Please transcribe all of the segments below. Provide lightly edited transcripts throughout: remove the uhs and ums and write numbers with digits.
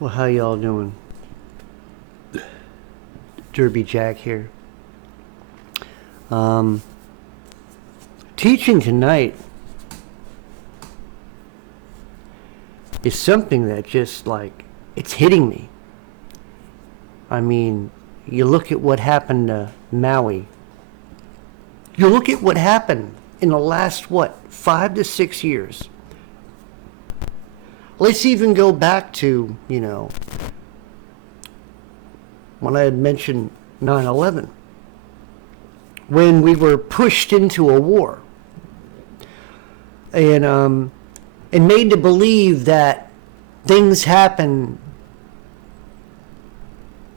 Well, how y'all doing? Derby Jack here. Teaching tonight is something that just it's hitting me. I mean, you look at what happened to Maui. You look at what happened in the last, 5 to 6 years. Let's even go back to, when I had mentioned 9/11, when we were pushed into a war and made to believe that things happen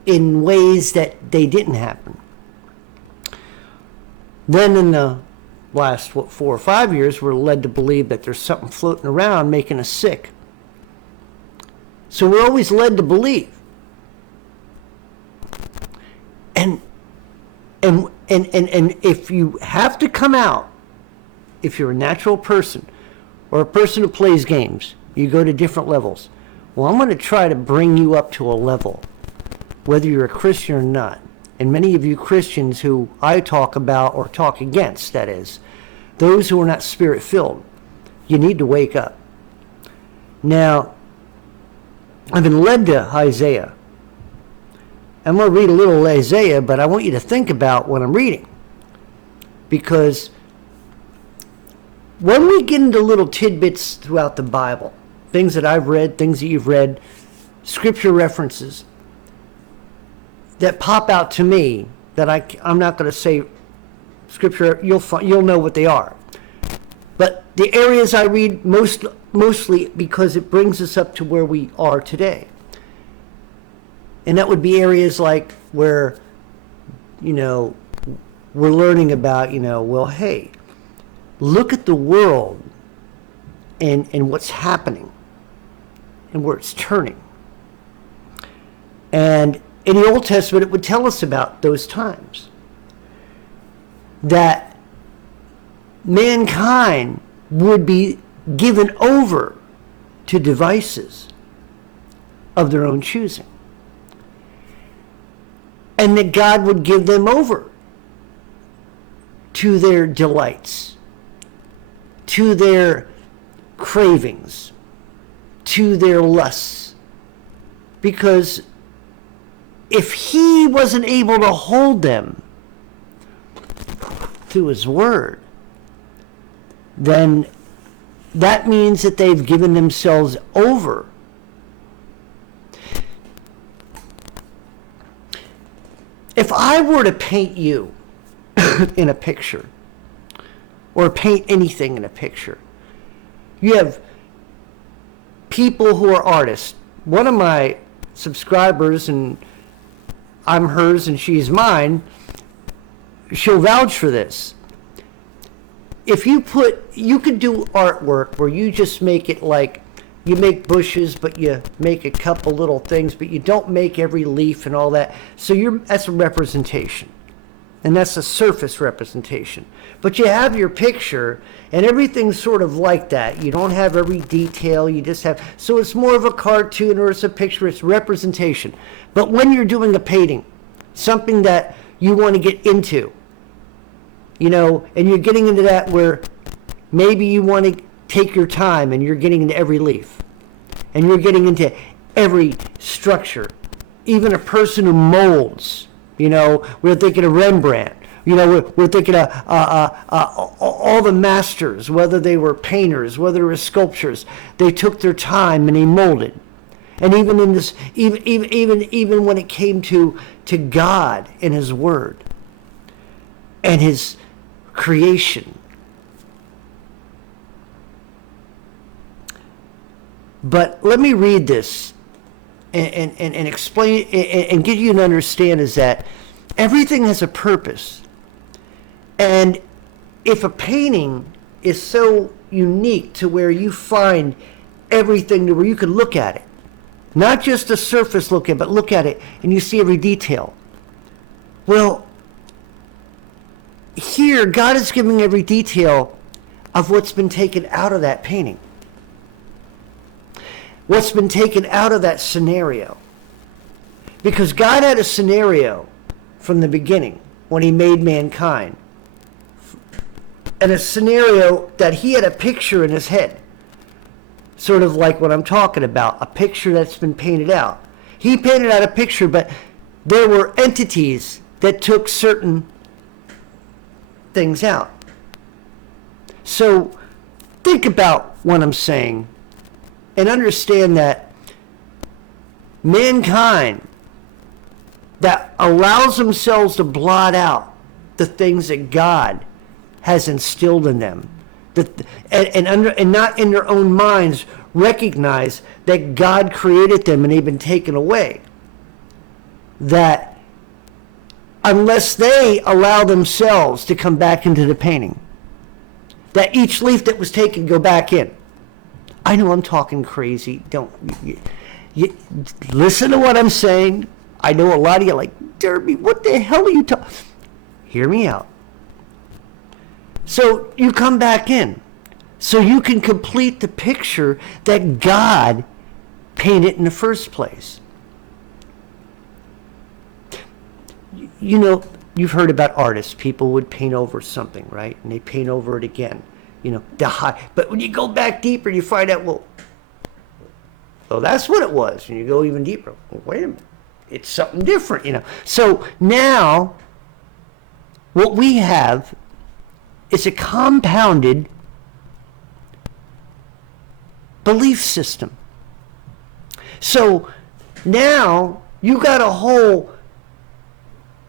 in ways that they didn't happen. Then in the last 4 or 5 years, we're led to believe that there's something floating around making us sick. So we're always led to believe. And if you have to come out, if you're a natural person or a person who plays games, you go to different levels. Well, I'm going to try to bring you up to a level, whether you're a Christian or not. And many of you Christians who I talk about or talk against, that is, those who are not spirit-filled, you need to wake up. Now, I've been led to Isaiah. I'm going to read a little Isaiah, but I want you to think about what I'm reading. Because when we get into little tidbits throughout the Bible, things that I've read, things that you've read, scripture references that pop out to me, that I'm not going to say scripture, you'll know what they are. But the areas I read mostly because it brings us up to where we are today. And that would be areas like where, we're learning about, well, hey, look at the world and what's happening and where it's turning. And in the Old Testament, it would tell us about those times that mankind would be given over to devices of their own choosing. And that God would give them over to their delights, to their cravings, to their lusts. Because if he wasn't able to hold them through his word, then that means that they've given themselves over. If I were to paint you in a picture, or paint anything in a picture, you have people who are artists. One of my subscribers, and I'm hers and she's mine, she'll vouch for this. If you could do artwork where you just make it like, you make bushes, but you make a couple little things, but you don't make every leaf and all that. So that's a representation. And that's a surface representation. But you have your picture, and everything's sort of like that. You don't have every detail, you just have, so it's more of a cartoon or it's a picture, it's representation. But when you're doing a painting, something that you want to get into, and you're getting into that where maybe you want to take your time and you're getting into every leaf and you're getting into every structure, even a person who molds, we're thinking of Rembrandt, we're thinking of all the masters, whether they were painters, whether they were sculptors, they took their time and they molded. And even in this, even when it came to God and his word and his creation. But let me read this and explain and give you an understand is that everything has a purpose. And if a painting is so unique to where you find everything to where you can look at it, not just the surface look at it, but look at it and you see every detail. Well, here God is giving every detail of what's been taken out of that painting. what's been taken out of that scenario. Because God had a scenario from the beginning when he made mankind. And a scenario that he had a picture in his head. Sort of like what I'm talking about, a picture that's been painted out. He painted out a picture, but there were entities that took certain things out. So think about what I'm saying and understand that mankind that allows themselves to blot out the things that God has instilled in them, and not in their own minds recognize that God created them and they've been taken away. That unless they allow themselves to come back into the painting, that each leaf that was taken go back in. I know I'm talking crazy. Don't you listen to what I'm saying. I know a lot of you are like, Derby, what the hell are you talking? Hear me out. So you come back in so you can complete the picture that God painted in the first place. You know, you've heard about artists. People would paint over something, right? And they paint over it again. You know, the high. But when you go back deeper, you find out, well, that's what it was. And you go even deeper. Well, wait a minute. It's something different, you know. So now, what we have is a compounded belief system. So now you got a whole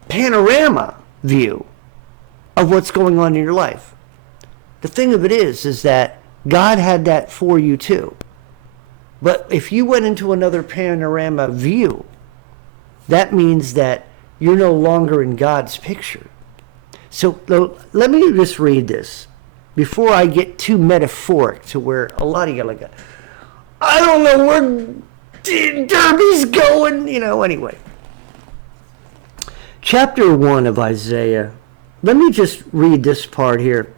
panorama view of what's going on in your life. The thing of it is that God had that for you too. But if you went into another panorama view, that means that you're no longer in God's picture. So let me just read this before I get too metaphoric to where a lot of you are like, I don't know where Derby's going, you know, anyway. Chapter 1 of Isaiah. Let me just read this part here.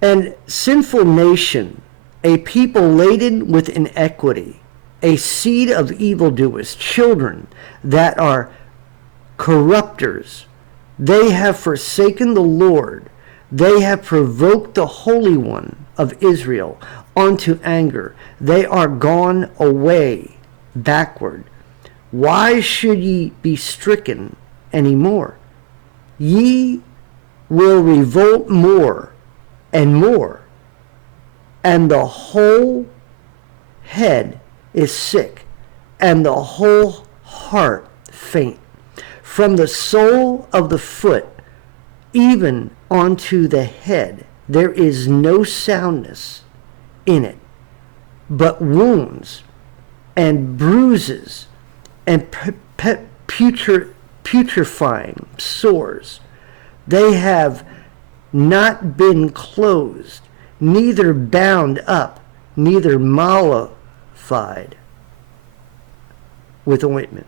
And sinful nation, a people laden with iniquity, a seed of evildoers, children that are corrupters. They have forsaken the Lord. They have provoked the Holy One of Israel unto anger. They are gone away backward. Why should ye be stricken any more? Ye will revolt more and more, and the whole head is sick, and the whole heart faint. From the sole of the foot even onto the head, there is no soundness in it, but wounds and bruises and putrefying sores. They have not been closed, neither bound up, neither mollified with ointment.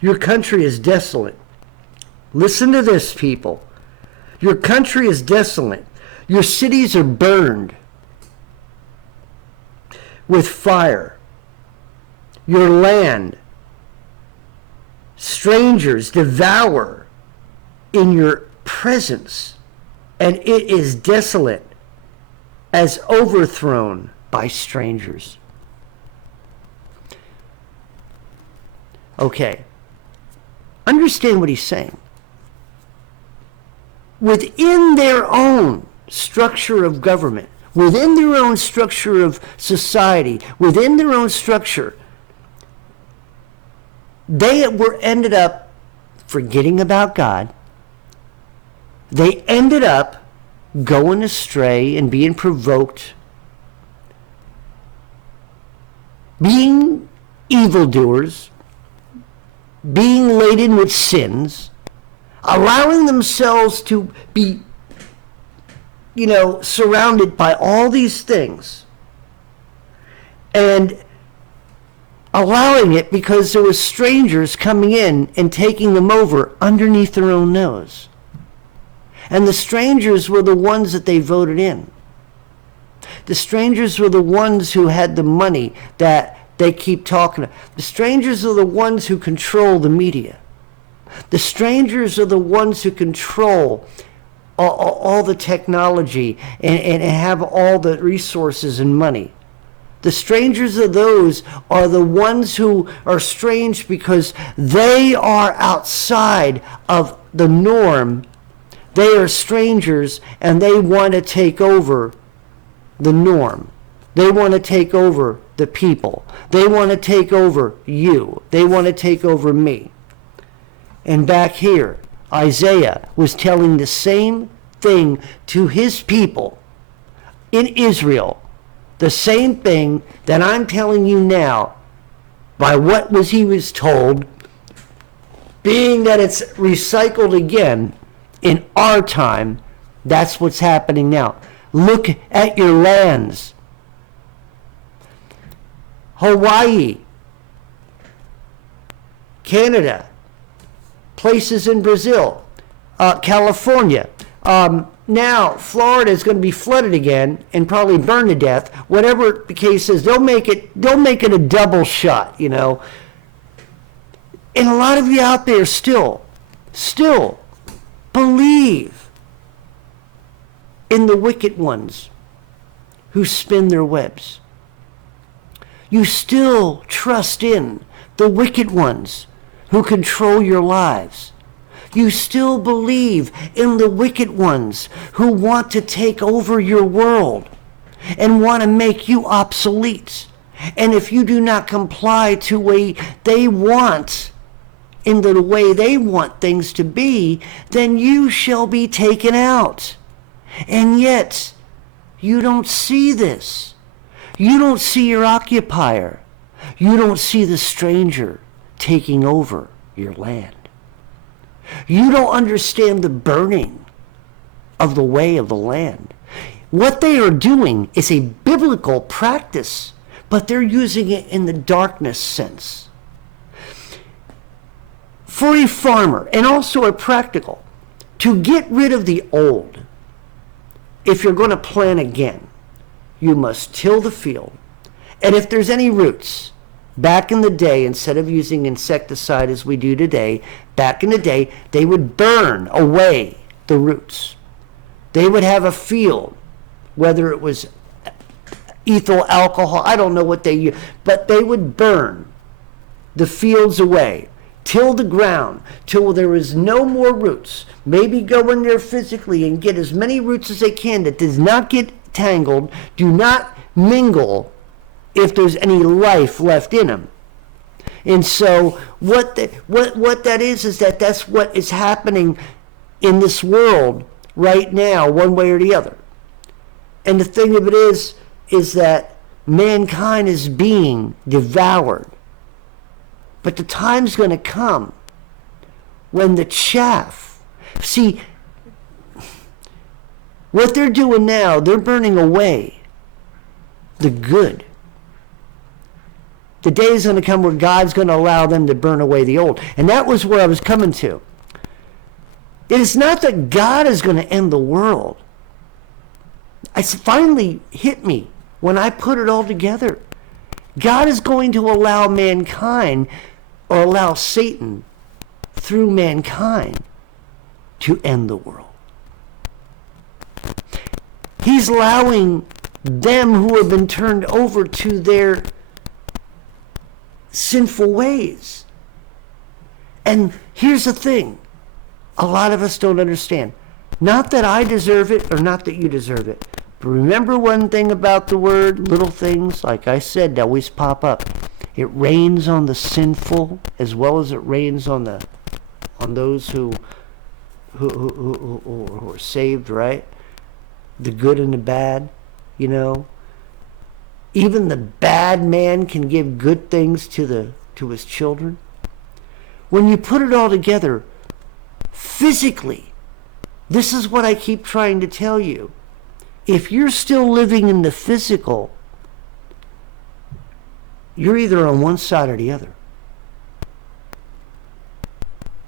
Your country is desolate. Listen to this, people. Your country is desolate. Your cities are burned with fire. Your land, strangers devour in your presence, and it is desolate as overthrown by strangers. Okay. Understand what he's saying. Within their own structure of government, within their own structure of society, within their own structure, they ended up forgetting about God. They ended up going astray and being provoked, being evildoers, being laden with sins, allowing themselves to be, surrounded by all these things, and allowing it because there were strangers coming in and taking them over underneath their own nose. And the strangers were the ones that they voted in. The strangers are the ones who had the money that they keep talking about. The strangers are the ones who control the media. The strangers are the ones who control all the technology and have all the resources and money. The strangers are the ones who are strange because they are outside of the norm. They are strangers and they want to take over the norm. They want to take over the people. They want to take over you. They want to take over me. And back here, Isaiah was telling the same thing to his people in Israel. The same thing that I'm telling you now by what he was told, being that it's recycled again in our time. That's what's happening now. Look at your lands. Hawaii, Canada, places in Brazil, California. Now Florida is going to be flooded again and probably burned to death. Whatever the case is, they'll make it a double shot, you know. And a lot of you out there still believe in the wicked ones who spin their webs. You still trust in the wicked ones who control your lives. You still believe in the wicked ones who want to take over your world and want to make you obsolete. And if you do not comply to what they want, in the way they want things to be, then you shall be taken out. And yet, you don't see this. You don't see your occupier. You don't see the stranger taking over your land. You don't understand the burning of the way of the land. What they are doing is a biblical practice, but they're using it in the darkness sense. For a farmer, and also a practical, to get rid of the old, if you're going to plant again, you must till the field. And if there's any roots, back in the day, instead of using insecticide as we do today, back in the day, they would burn away the roots. They would have a field, whether it was ethyl alcohol, I don't know what they use, but they would burn the fields away, till the ground, till there was no more roots. Maybe go in there physically and get as many roots as they can that does not get tangled, do not mingle if there's any life left in them. And so what that is that that's what is happening in this world right now, one way or the other. And the thing of it is that mankind is being devoured. But the time's going to come when the chaff, see, what they're doing now, they're burning away the good. The day is going to come where God's going to allow them to burn away the old. And that was where I was coming to. It is not that God is going to end the world. It finally hit me when I put it all together. God is going to allow mankind, or allow Satan through mankind, to end the world. He's allowing them who have been turned over to their sinful ways. And here's the thing, a lot of us don't understand. Not that I deserve it, or not that you deserve it. But remember one thing about the word, little things, like I said, that always pop up. It rains on the sinful as well as it rains on those who are saved, right? The good and the bad, you know. Even the bad man can give good things to his children. When you put it all together, physically, this is what I keep trying to tell you. If you're still living in the physical, you're either on one side or the other.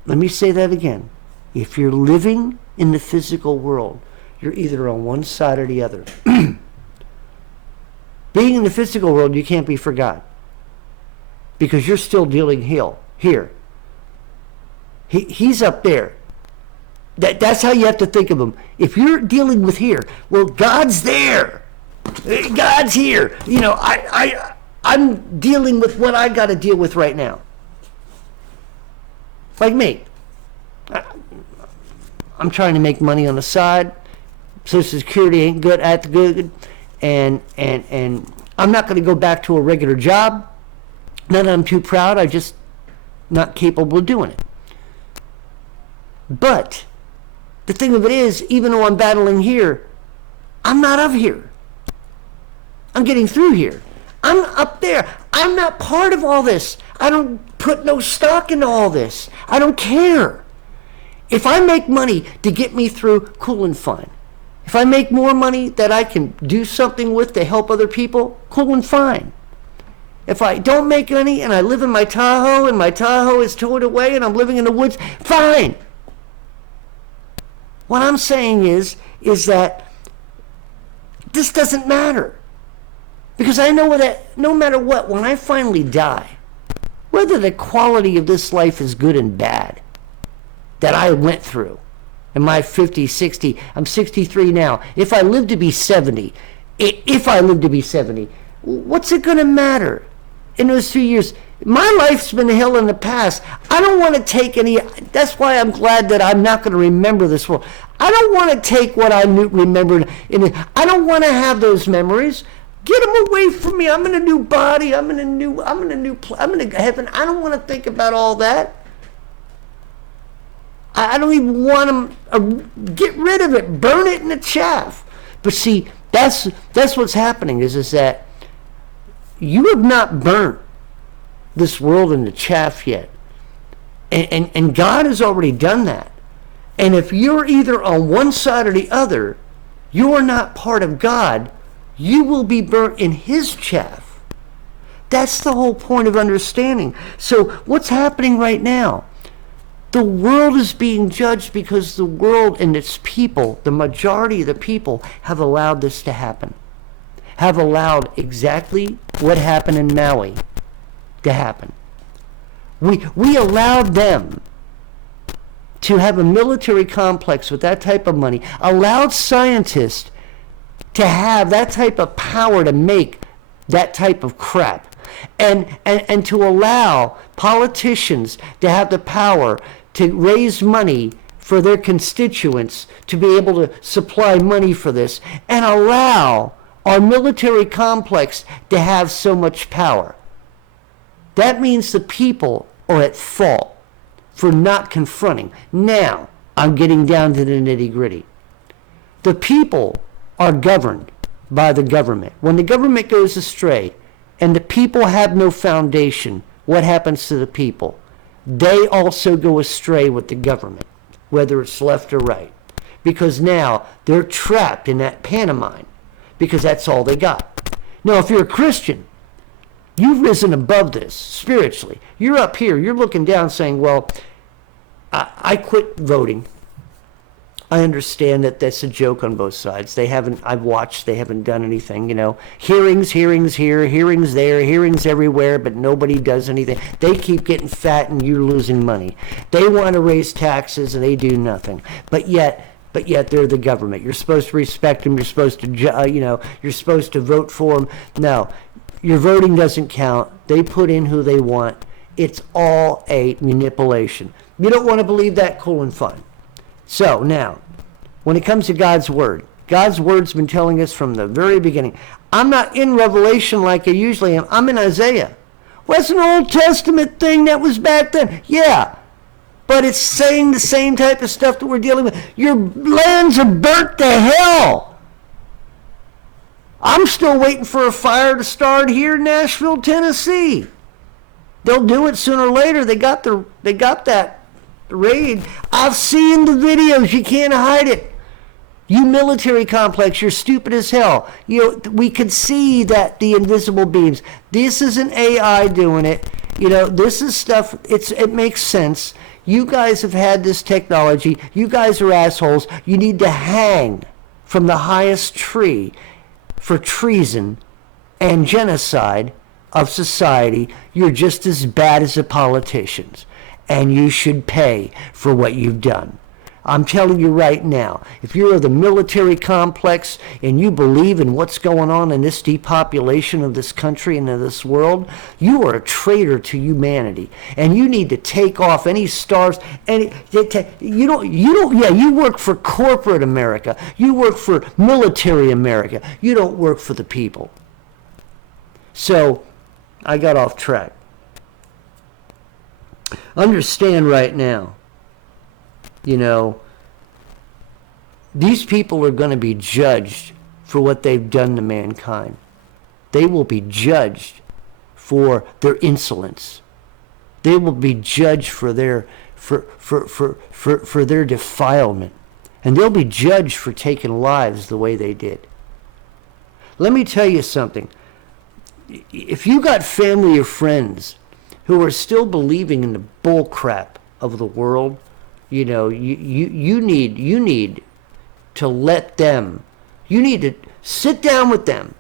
Let me say that again. If you're living in the physical world, you're either on one side or the other. Being in the physical world, you can't be for God. Because you're still dealing here. He's up there. That's how you have to think of him. If you're dealing with here, well, God's there. God's here. You know, I'm dealing with what I got to deal with right now. Like me. I'm trying to make money on the side. Social Security ain't good at the good. And I'm not going to go back to a regular job. Not that I'm too proud. I'm just not capable of doing it. But the thing of it is, even though I'm battling here, I'm not of here. I'm getting through here. I'm up there. I'm not part of all this. I don't put no stock into all this. I don't care. If I make money to get me through, cool and fine. If I make more money that I can do something with to help other people, cool and fine. If I don't make any and I live in my Tahoe and my Tahoe is towed away and I'm living in the woods, fine. What I'm saying is that this doesn't matter. Because I know that no matter what, when I finally die, whether the quality of this life is good and bad that I went through in my 50, 60, I'm 63 now. If I live to be 70, what's it going to matter in those 2 years? My life's been hell in the past. I don't want to take any. That's why I'm glad that I'm not going to remember this world. I don't want to take what I remembered. I don't want to have those memories. Get them away from me. I'm in a new body. I'm in heaven. I don't want to think about all that. I don't even want them. Get rid of it. Burn it in the chaff. But see, that's what's happening. Is that you have not burnt this world in the chaff yet. And God has already done that. And if you're either on one side or the other, you are not part of God. You will be burnt in his chaff. That's the whole point of understanding. So what's happening right now? The world is being judged because the world and its people, the majority of the people, have allowed this to happen. Have allowed exactly what happened in Maui to happen. We allowed them to have a military complex with that type of money, allowed scientists to have that type of power to make that type of crap, and to allow politicians to have the power to raise money for their constituents to be able to supply money for this, and allow our military complex to have so much power. That means the people are at fault for not confronting. Now, I'm getting down to the nitty-gritty. The people are governed by the government. When the government goes astray and the people have no foundation, what happens to the people? They also go astray with the government, whether it's left or right. Because now they're trapped in that pantomime, because that's all they got. Now, if you're a Christian, you've risen above this spiritually. You're up here. You're looking down saying, well, I quit voting. I understand that that's a joke on both sides. I've watched, they haven't done anything, Hearings here, hearings there, hearings everywhere, but nobody does anything. They keep getting fat and you're losing money. They want to raise taxes and they do nothing. But yet they're the government. You're supposed to respect them. You're supposed to, you're supposed to vote for them. No, your voting doesn't count. They put in who they want. It's all a manipulation. You don't want to believe that? Cool and fun. So now, when it comes to God's Word's been telling us from the very beginning. I'm not in Revelation like I usually am. I'm in Isaiah. Well, that's an Old Testament thing that was back then. Yeah, but it's saying the same type of stuff that we're dealing with. Your lands are burnt to hell. I'm still waiting for a fire to start here in Nashville, Tennessee. They'll do it sooner or later. They got that raid. I've seen the videos. You can't hide it. You military complex, you're stupid as hell. We could see that the invisible beams. This isn't AI doing it. This is stuff. It makes sense. You guys have had this technology. You guys are assholes. You need to hang from the highest tree for treason and genocide of society, you're just as bad as the politicians. And you should pay for what you've done. I'm telling you right now, if you're of the military complex and you believe in what's going on in this depopulation of this country and of this world, you are a traitor to humanity. And you need to take off any stars. You work for corporate America. You work for military America. You don't work for the people. So, I got off track. Understand right now, these people are going to be judged for what they've done to mankind. They will be judged for their insolence. They will be judged for their their defilement. And they'll be judged for taking lives the way they did. Let me tell you something. If you got family or friends who are still believing in the bull crap of the world, you need to let them, you need to sit down with them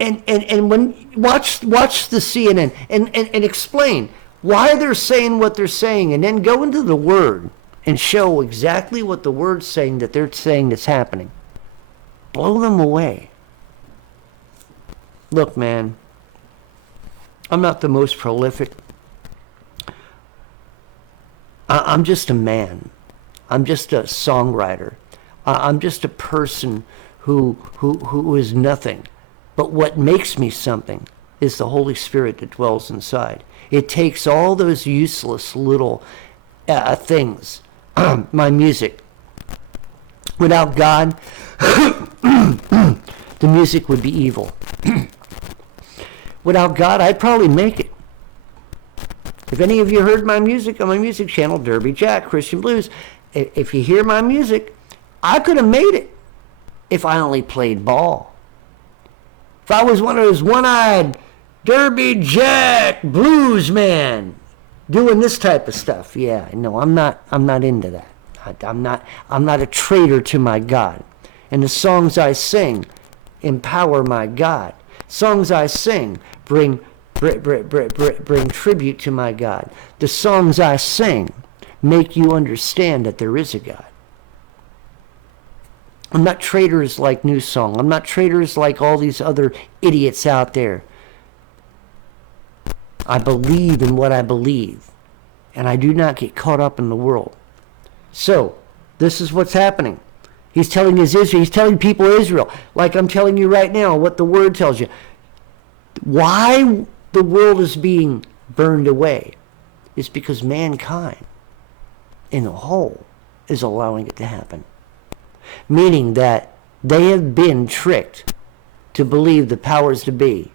and when watch the CNN and explain why they're saying what they're saying, and then go into the Word and show exactly what the Word's saying that they're saying that's happening. Blow them away. Look, man, I'm not the most prolific. I'm just a man. I'm just a songwriter. I'm just a person who is nothing. But what makes me something is the Holy Spirit that dwells inside. It takes all those useless little things, my music. Without God, the music would be evil. Without God, I'd probably make it. If any of you heard my music on my music channel, Derby Jack, Christian Blues, if you hear my music, I could have made it if I only played ball. If I was one of those one-eyed Derby Jack blues man doing this type of stuff, yeah, no, I'm not into that. I'm not a traitor to my God. And the songs I sing empower my God. Songs I sing bring tribute to my God. The songs I sing make you understand that there is a God. I'm not traitors like New Song. I'm not traitors like all these other idiots out there. I believe in what I believe, and I do not get caught up in the world. So, this is what's happening. He's telling he's telling people of Israel, like I'm telling you right now, what the Word tells you. Why the world is being burned away is because mankind in a whole is allowing it to happen. Meaning that they have been tricked to believe the powers to be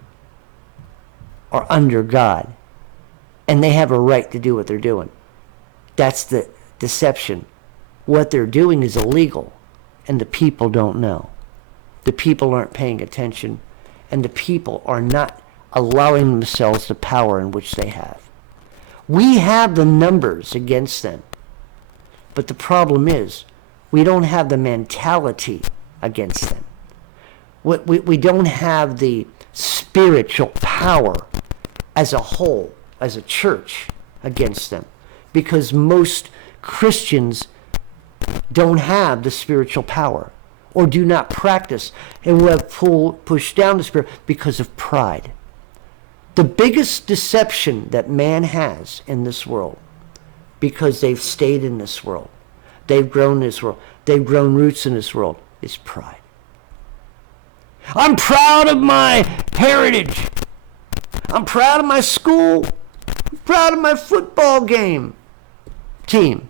are under God, and they have a right to do what they're doing. That's the deception. What they're doing is illegal, and the people don't know. The people aren't paying attention, and the people are not allowing themselves the power in which they have. We have the numbers against them, but the problem is we don't have the mentality against them. We don't have the spiritual power as a whole, as a church, against them, because most Christians don't have the spiritual power, or do not practice, and will have pushed down the spirit because of pride. The biggest deception that man has in this world, because they've stayed in this world, they've grown in this world, they've grown roots in this world, is pride. I'm proud of my heritage. I'm proud of my school. I'm proud of my football team.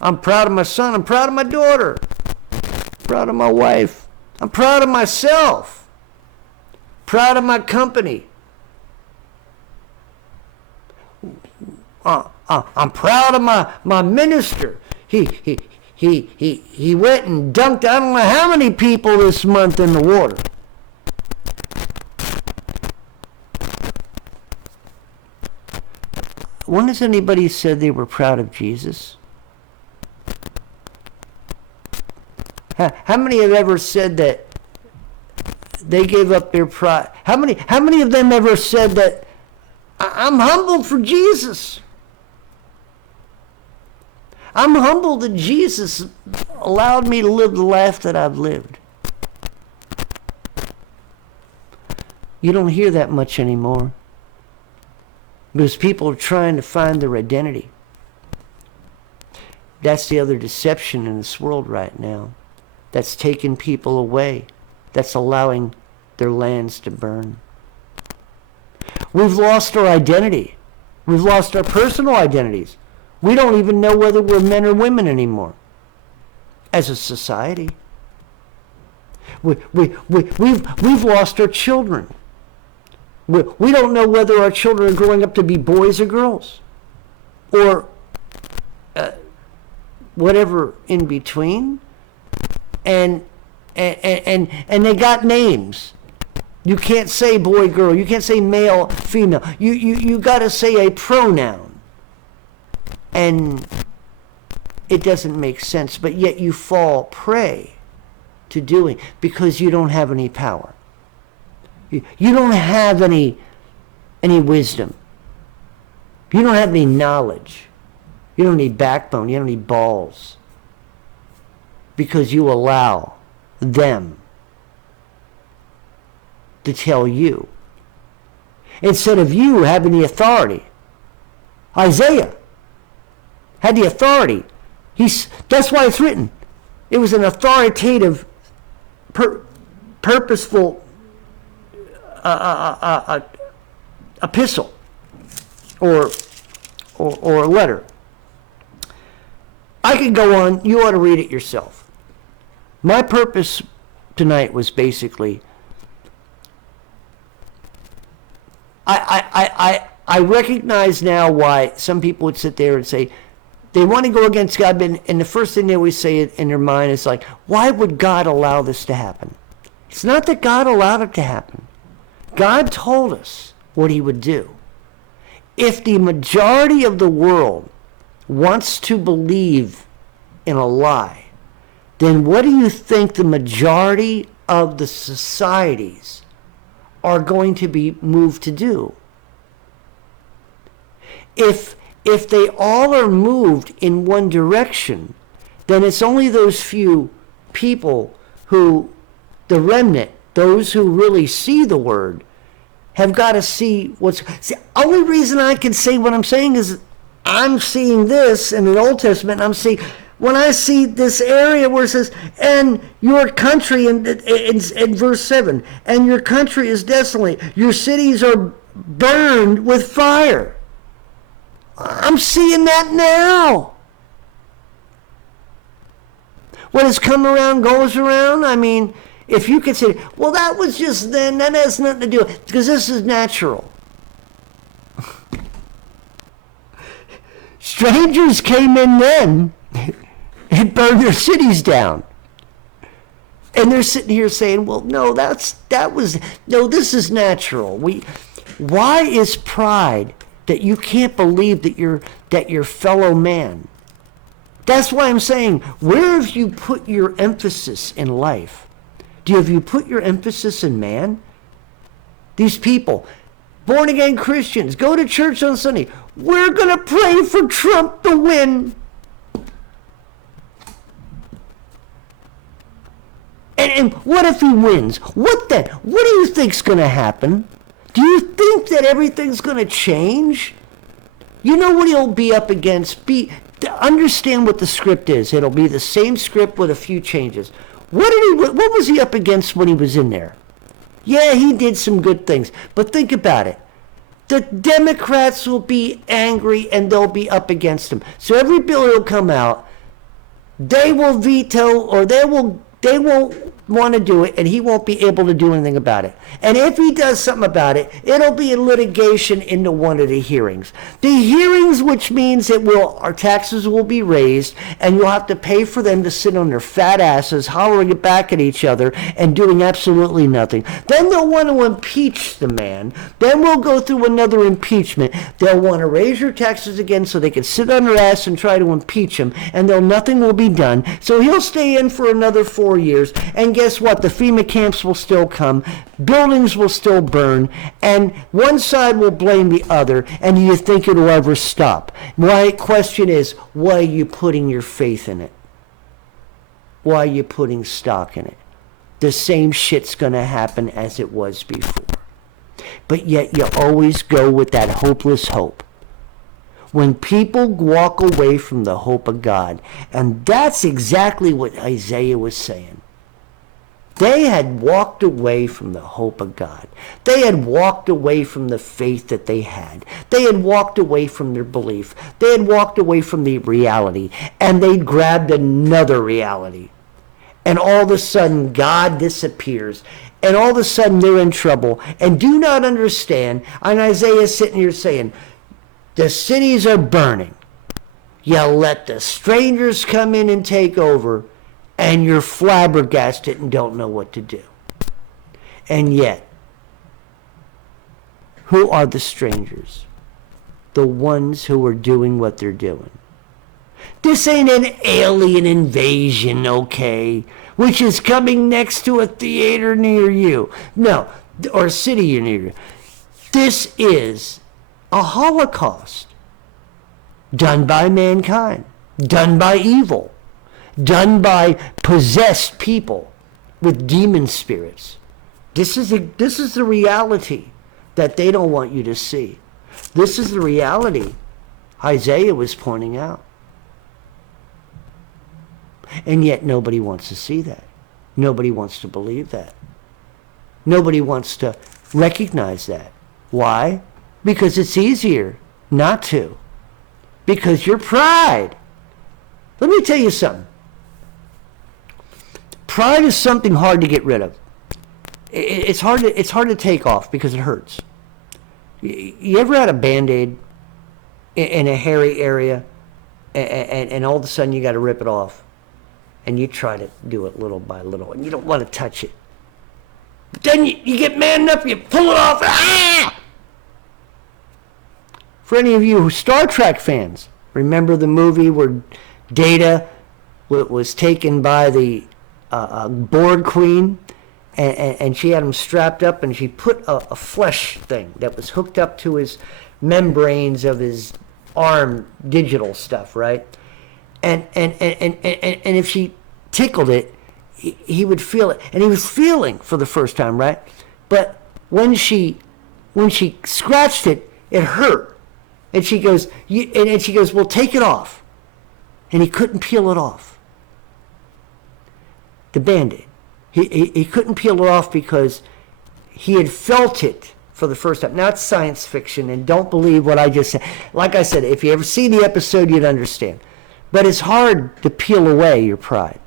I'm proud of my son. I'm proud of my daughter. I'm proud of my wife. I'm proud of myself. Proud of my company. I'm proud of my minister. He went and dunked I don't know how many people this month in the water. When has anybody said they were proud of Jesus? How many have ever said that they gave up their pride. How many of them ever said that I'm humbled for Jesus? I'm humbled that Jesus allowed me to live the life that I've lived. You don't hear that much anymore because people are trying to find their identity. That's the other deception in this world right now. That's taking people away. That's allowing their lands to burn. We've lost our identity. We've lost our personal identities. We don't even know whether we're men or women anymore as a society. We've lost our children. We don't know whether our children are growing up to be boys or girls, or whatever in between, and they got names. You can't say boy, girl. You can't say male, female. You got to say a pronoun, and it doesn't make sense. But yet you fall prey to doing because you don't have any power. You don't have any wisdom. You don't have any knowledge. You don't need backbone. You don't need balls. Because you allow them to tell you. Instead of you having the authority. Isaiah had the authority. That's why it's written. It was an authoritative, purposeful epistle or a letter. I could go on. You ought to read it yourself. My purpose tonight was basically I recognize now why some people would sit there and say they want to go against God, and the first thing they always say in their mind is like, why would God allow this to happen? It's not that God allowed it to happen. God told us what he would do. If the majority of the world wants to believe in a lie, then what do you think the majority of the societies are going to be moved to do? If they all are moved in one direction, then it's only those few people who, the remnant, those who really see the word, have got to see what's... See, the only reason I can say what I'm saying is I'm seeing this in the Old Testament. I'm seeing... When I see this area where it says, and your country, in verse 7, and your country is desolate, your cities are burned with fire. I'm seeing that now. What has come around goes around. I mean, if you could say, well, that was just then, that has nothing to do with it, because this is natural. Strangers came in then and burned their cities down. And they're sitting here saying, well, no, this is natural. Why is pride that you can't believe that your fellow man? That's why I'm saying, where have you put your emphasis in life? Have you put your emphasis in man? These people, born again Christians, go to church on Sunday. We're going to pray for Trump to win. And what if he wins? What then? What do you think's going to happen? Do you think that everything's going to change? You know what he'll be up against? Understand what the script is. It'll be the same script with a few changes. What was he up against when he was in there? Yeah, he did some good things. But think about it. The Democrats will be angry and they'll be up against him. So every bill will come out, they will veto, or they won't want to do it, and he won't be able to do anything about it. And if he does something about it, it'll be in litigation into one of the hearings. The hearings, which means our taxes will be raised, and you'll have to pay for them to sit on their fat asses, hollering it back at each other, and doing absolutely nothing. Then they'll want to impeach the man. Then we'll go through another impeachment. They'll want to raise your taxes again so they can sit on their ass and try to impeach him, and nothing will be done. So he'll stay in for another 4 years, and And guess what? The FEMA camps will still come. Buildings will still burn. And one side will blame the other. And do you think it'll ever stop? My question is, why are you putting your faith in it? Why are you putting stock in it? The same shit's going to happen as it was before. But yet you always go with that hopeless hope. When people walk away from the hope of God, and that's exactly what Isaiah was saying. They had walked away from the hope of God. They had walked away from the faith that they had. They had walked away from their belief. They had walked away from the reality, and they grabbed another reality. And all of a sudden, God disappears. And all of a sudden, they're in trouble and do not understand. And Isaiah's sitting here saying, the cities are burning. You let the strangers come in and take over, and you're flabbergasted and don't know what to do. And yet, who are the strangers? The ones who are doing what they're doing. This ain't an alien invasion, okay, which is coming next to a theater near you. No, or a city near you. This is a Holocaust done by mankind, done by evil, done by possessed people with demon spirits. This is the reality that they don't want you to see. This is the reality Isaiah was pointing out. And yet nobody wants to see that. Nobody wants to believe that. Nobody wants to recognize that. Why? Because it's easier not to. Because your pride. Let me tell you something. Pride is something hard to get rid of. It's hard to take off because it hurts. You ever had a Band-Aid in a hairy area and all of a sudden you got to rip it off? And you try to do it little by little and you don't want to touch it. But then you get mad enough, you pull it off. Ah! For any of you who are Star Trek fans, remember the movie where Data was taken by the Borg Queen, and she had him strapped up, and she put a flesh thing that was hooked up to his membranes of his arm, digital stuff, right? And if she tickled it, he would feel it, and he was feeling for the first time, right? But when she scratched it, it hurt. And she goes, well, take it off. And he couldn't peel it off. The Band-Aid. He couldn't peel it off because he had felt it for the first time. Now, it's science fiction, and don't believe what I just said. Like I said, if you ever see the episode, you'd understand. But it's hard to peel away your pride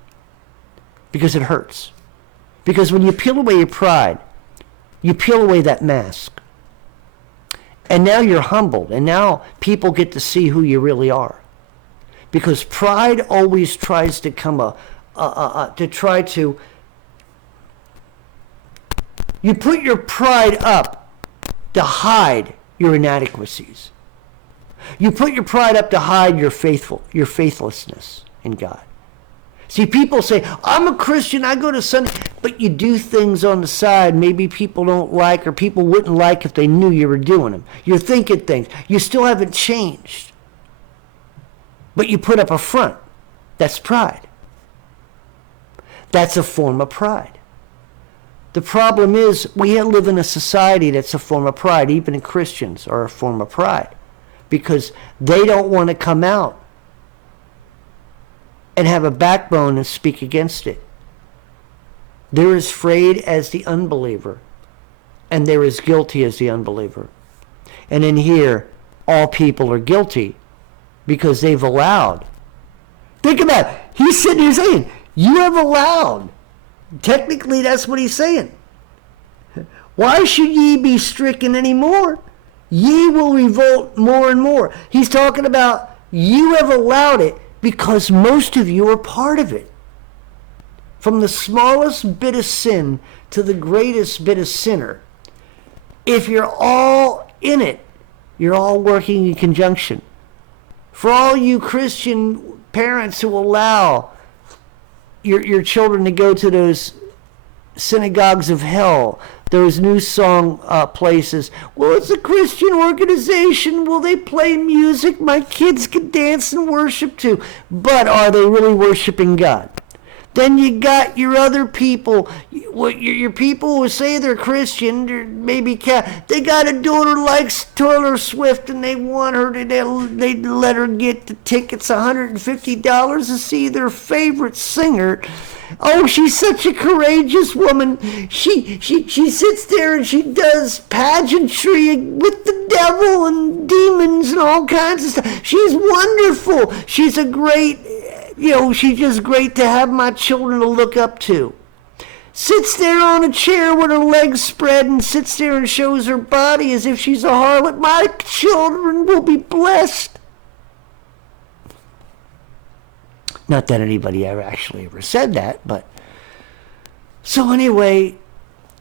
because it hurts. Because when you peel away your pride, you peel away that mask. And now you're humbled, and now people get to see who you really are. Because pride always tries to come you put your pride up to hide your inadequacies. You put your pride up to hide your faithlessness in God. See, people say, I'm a Christian, I go to Sunday, but you do things on the side maybe people don't like or people wouldn't like if they knew you were doing them. You're thinking things. You still haven't changed. But you put up a front. That's pride. That's a form of pride. The problem is we live in a society that's a form of pride. Even in Christians are a form of pride because they don't want to come out and have a backbone and speak against it. They're as afraid as the unbeliever, and they're as guilty as the unbeliever. And in here, all people are guilty because they've allowed. Think about it. He's sitting here saying, you have allowed. Technically, that's what he's saying. Why should ye be stricken any more? Ye will revolt more and more. He's talking about you have allowed it because most of you are part of it. From the smallest bit of sin to the greatest bit of sinner. If you're all in it, you're all working in conjunction. For all you Christian parents who allow your children to go to those Synagogues of Hell, those new song places. Well, it's a Christian organization. Will they play music my kids can dance and worship to? But are they really worshiping God? Then you got your other people, your people who say they're Christian, or maybe they got a daughter likes Taylor Swift, and they want her to, they let her get the tickets, $150 to see their favorite singer. Oh, she's such a courageous woman. She sits there and she does pageantry with the devil and demons and all kinds of stuff. She's wonderful. She's a great, she's just great to have my children to look up to. Sits there on a chair with her legs spread and sits there and shows her body as if she's a harlot. My children will be blessed. Not that anybody ever said that, but... So anyway,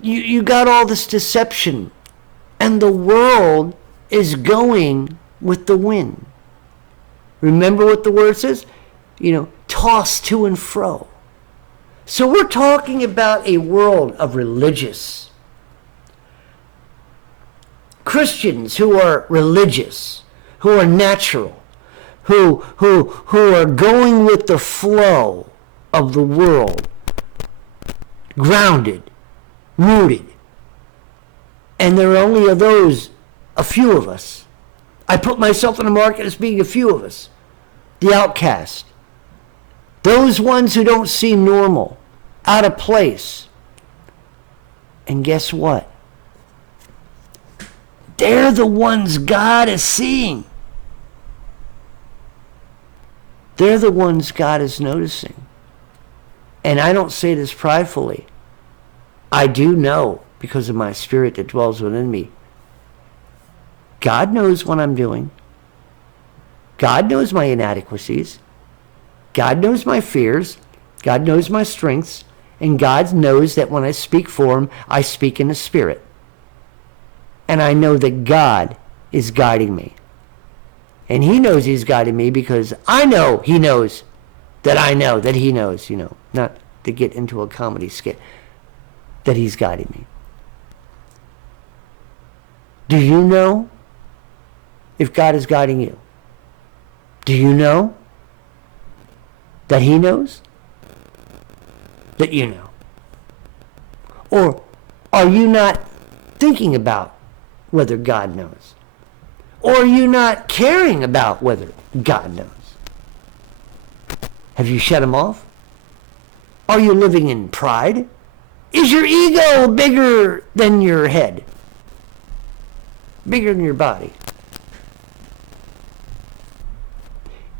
you got all this deception, and the world is going with the wind. Remember what the word says? Tossed to and fro. So we're talking about a world of religious Christians who are religious, who are natural, who are going with the flow of the world, grounded, rooted. And there are only a few of us. I put myself in the market as being a few of us. The outcast. Those ones who don't seem normal, out of place. And guess what? They're the ones God is seeing. They're the ones God is noticing. And I don't say this pridefully. I do know, because of my spirit that dwells within me, God knows what I'm doing. God knows my inadequacies. God knows my fears. God knows my strengths. And God knows that when I speak for him, I speak in the Spirit. And I know that God is guiding me. And he knows he's guiding me because I know he knows that I know that he knows, not to get into a comedy skit, that he's guiding me. Do you know if God is guiding you? Do you know that he knows that you know? Or are you not thinking about whether God knows? Or are you not caring about whether God knows? Have you shut him off? Are you living in pride? Is your ego bigger than your head? Bigger than your body?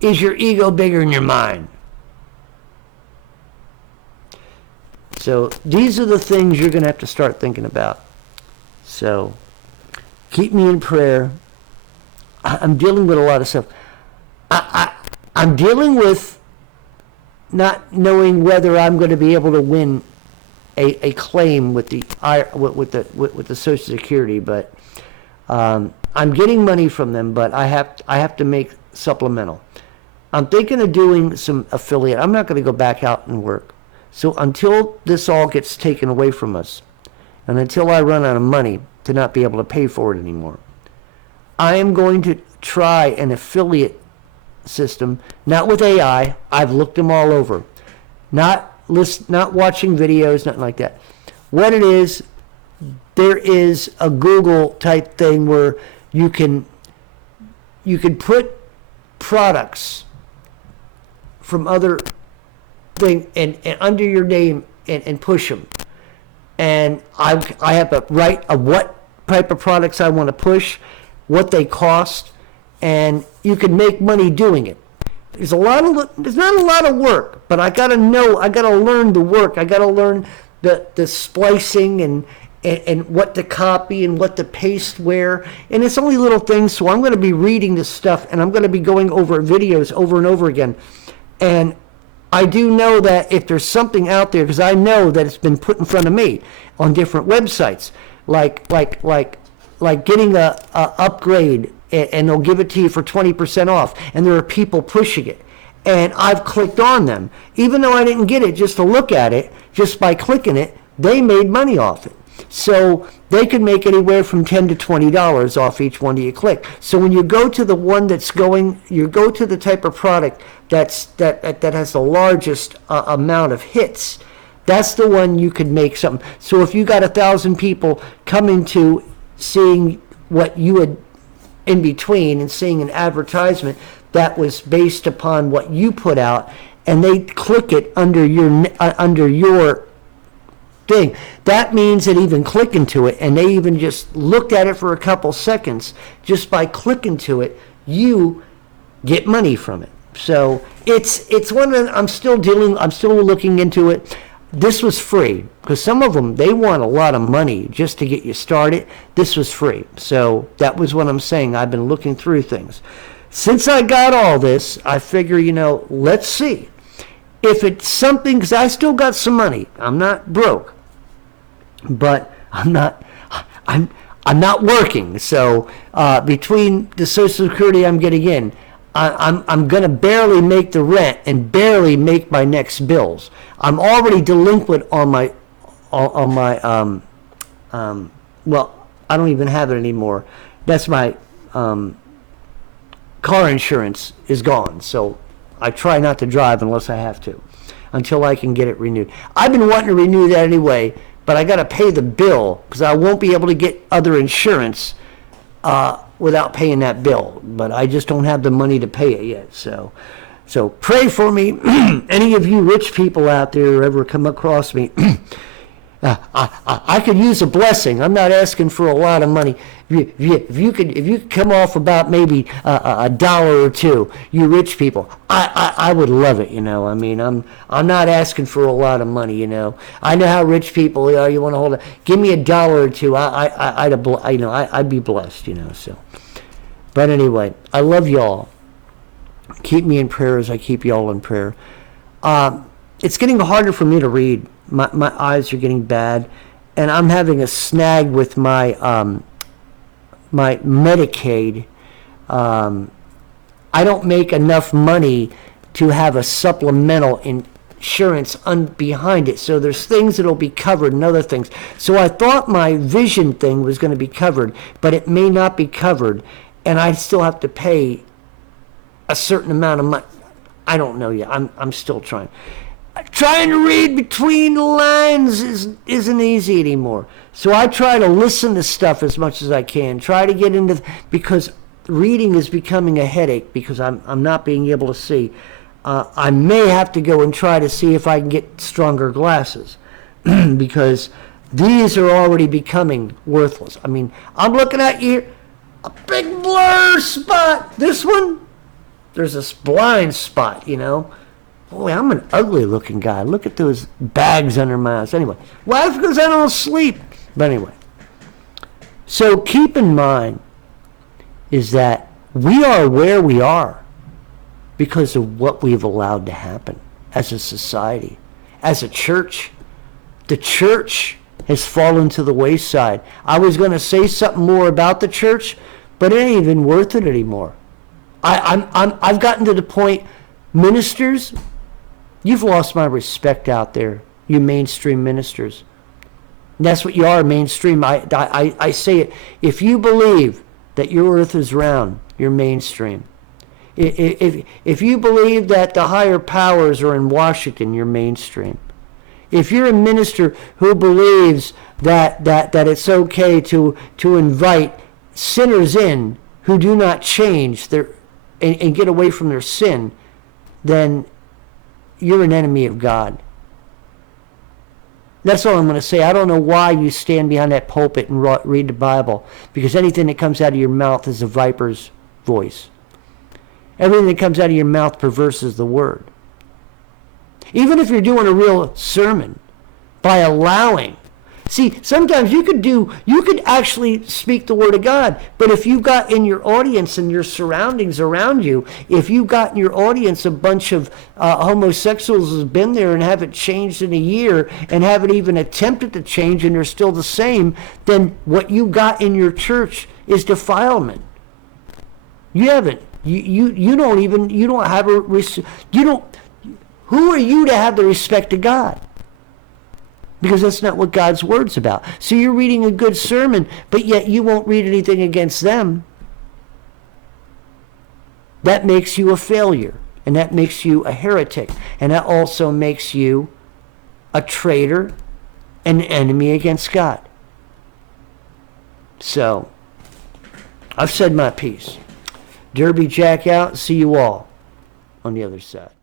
Is your ego bigger than your mind? So these are the things you're going to have to start thinking about. So keep me in prayer. I'm dealing with a lot of stuff. I'm dealing with not knowing whether I'm going to be able to win a claim with the Social Security, but I'm getting money from them. But I have to make supplemental. I'm thinking of doing some affiliate. I'm not going to go back out and work. So until this all gets taken away from us, and until I run out of money to not be able to pay for it anymore, I am going to try an affiliate system, not with AI. I've looked them all over. Not watching videos, nothing like that. What it is, there is a Google type thing where you can put products from other thing and under your name and push them. And I have to write what type of products I want to push, what they cost, and you can make money doing it. There's not a lot of work, but I got to learn the work. I got to learn the splicing and what to copy and what to paste where. And it's only little things, so I'm going to be reading this stuff, and I'm going to be going over videos over and over again. And I do know that if there's something out there, because I know that it's been put in front of me on different websites, like getting a upgrade, and they'll give it to you for 20% off, and there are people pushing it. And I've clicked on them, even though I didn't get it, just to look at it, just by clicking it, they made money off it. So they could make anywhere from $10 to $20 off each one that you click. So when you go to the one that's going, you go to the type of product that has the largest amount of hits. That's the one you could make something. So if you got 1,000 people coming to seeing what you had in between and seeing an advertisement that was based upon what you put out, and they click it under your thing, that means that even clicking to it, and they even just looked at it for a couple seconds, just by clicking to it, you get money from it. So it's one of I'm still looking into it. This was free, because some of them, they want a lot of money just to get you started. This was free. So that was what I'm saying. I've been looking through things. Since I got all this, I figure, let's see. If it's something, because I still got some money. I'm not broke. But I'm not working. So between the Social Security I'm getting in, I'm going to barely make the rent and barely make my next bills. I'm already delinquent on my well, I don't even have it anymore. That's my car insurance is gone. So I try not to drive unless I have to, until I can get it renewed. I've been wanting to renew that anyway, but I got to pay the bill, because I won't be able to get other insurance without paying that bill. But I just don't have the money to pay it yet. So pray for me. Any of you rich people out there who ever come across me, I could use a blessing. I'm not asking for a lot of money. If you could come off about maybe a dollar or two, you rich people, I would love it. I mean, I'm not asking for a lot of money. I know how rich people are. You want to hold it. Give me a dollar or two. I'd be blessed. So, but anyway, I love y'all. Keep me in prayer as I keep y'all in prayer. It's getting harder for me to read. My eyes are getting bad, and I'm having a snag with my my Medicaid. I don't make enough money to have a supplemental insurance behind it. So there's things that'll be covered and other things. So I thought my vision thing was going to be covered, but it may not be covered, and I still have to pay a certain amount of money. I don't know yet. I'm still trying. Trying to read between the lines isn't easy anymore. So I try to listen to stuff as much as I can. Try to get into, because reading is becoming a headache because I'm not being able to see. I may have to go and try to see if I can get stronger glasses because these are already becoming worthless. I mean, I'm looking at here, a big blur spot. This one, there's this blind spot, Boy, I'm an ugly looking guy. Look at those bags under my eyes. Anyway, well, that's because I don't sleep. But anyway, so keep in mind is that we are where we are because of what we've allowed to happen as a society, as a church. The church has fallen to the wayside. I was going to say something more about the church, but it ain't even worth it anymore. I've gotten to the point, ministers, you've lost my respect out there, you mainstream ministers. And that's what you are, mainstream. I say it. If you believe that your earth is round, you're mainstream. If you believe that the higher powers are in Washington, you're mainstream. If you're a minister who believes that it's okay to invite sinners in who do not change and get away from their sin, then you're an enemy of God. That's all I'm going to say. I don't know why you stand behind that pulpit and read the Bible, because anything that comes out of your mouth is a viper's voice. Everything that comes out of your mouth perverses the word. Even if you're doing a real sermon, by allowing. See, sometimes you could actually speak the word of God, but if you've got in your audience and your surroundings around you, if you've got in your audience a bunch of homosexuals who's been there and haven't changed in a year and haven't even attempted to change and they're still the same, then what you got in your church is defilement. You haven't. You don't have who are you to have the respect of God? Because that's not what God's word's about. So you're reading a good sermon, but yet you won't read anything against them. That makes you a failure. And that makes you a heretic. And that also makes you a traitor, an enemy against God. So, I've said my piece. Derby Jack out. See you all on the other side.